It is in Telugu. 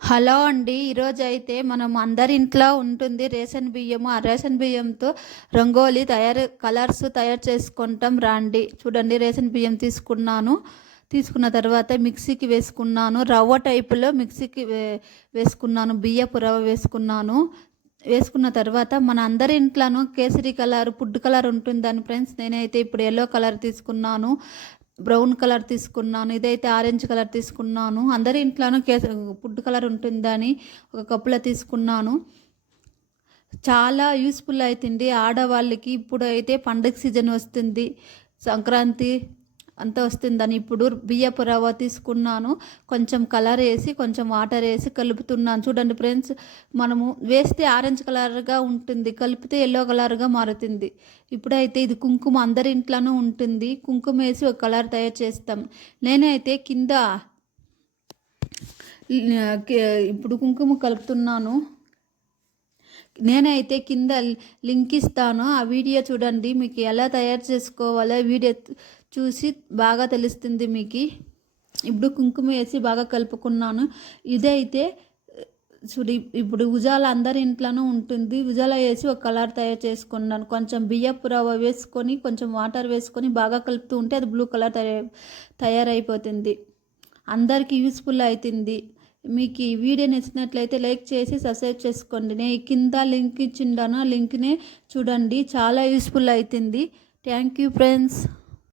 హలో అండి. ఈరోజైతే మనం అందరి ఇంట్లో ఉంటుంది రేషన్ బియ్యము. ఆ రేషన్ బియ్యంతో రంగోలీ కలర్స్ తయారు చేసుకుంటాం రండి. చూడండి, రేషన్ బియ్యం తీసుకున్న తర్వాత మిక్సీకి వేసుకున్నాను. రవ్వ టైపులో మిక్సీకి వేసుకున్నాను. బియ్యపు రవ్వ వేసుకున్న తర్వాత మన అందరి ఇంట్లోనూ కేసరి కలర్, ఫుడ్ కలర్ ఉంటుందని ఫ్రెండ్స్. నేనైతే ఇప్పుడు ఎల్లో కలర్ తీసుకున్నాను, బ్రౌన్ కలర్ తీసుకున్నాను, ఇదైతే ఆరెంజ్ కలర్ తీసుకున్నాను. అందరి ఇంట్లోనూ ఫుడ్ కలర్ ఉంటుందని ఒక కప్పులో తీసుకున్నాను. చాలా యూస్ఫుల్ అవుతుంది ఆడవాళ్ళకి. ఇప్పుడు అయితే పండగ సీజన్ వస్తుంది, సంక్రాంతి అంతా వస్తుందని ఇప్పుడు బియ్యపు రవ్వ తీసుకున్నాను. కొంచెం కలర్ వేసి, కొంచెం వాటర్ వేసి కలుపుతున్నాను. చూడండి ఫ్రెండ్స్, మనము వేస్తే ఆరెంజ్ కలర్గా ఉంటుంది, కలిపితే ఎల్లో కలర్గా మారుతుంది. ఇప్పుడైతే ఇది కుంకుమ అందరి ఇంట్లోనూ ఉంటుంది. కుంకుమ వేసి ఒక కలర్ తయారు చేస్తాం. నేనైతే కింద ఇప్పుడు కుంకుమ కలుపుతున్నాను. నేనైతే కింద లింక్ ఇస్తాను, ఆ వీడియో చూడండి. మీకు ఎలా తయారు చేసుకోవాలో వీడియో చూసి బాగా తెలుస్తుంది మీకు. ఇప్పుడు కుంకుమ వేసి బాగా కలుపుకున్నాను. ఇదైతే చూడు, ఇప్పుడు ఉజాల అందరి ఇంట్లోనూ ఉంటుంది. ఉజాల వేసి ఒక కలర్ తయారు చేసుకున్నాను. కొంచెం బియ్యపు రవ్వ వేసుకొని, కొంచెం వాటర్ వేసుకొని బాగా కలుపుతూ ఉంటే అది బ్లూ కలర్ తయారైపోతుంది. అందరికీ యూస్ఫుల్ అవుతుంది. మీకు ఈ వీడియో నచ్చినట్లయితే లైక్ చేసి సబ్స్క్రైబ్ చేసుకోండి. నేను కింద లింక్ ఇచ్చిండాను, ఆ లింక్నే చూడండి. చాలా యూస్ఫుల్ అవుతుంది. Thank you friends.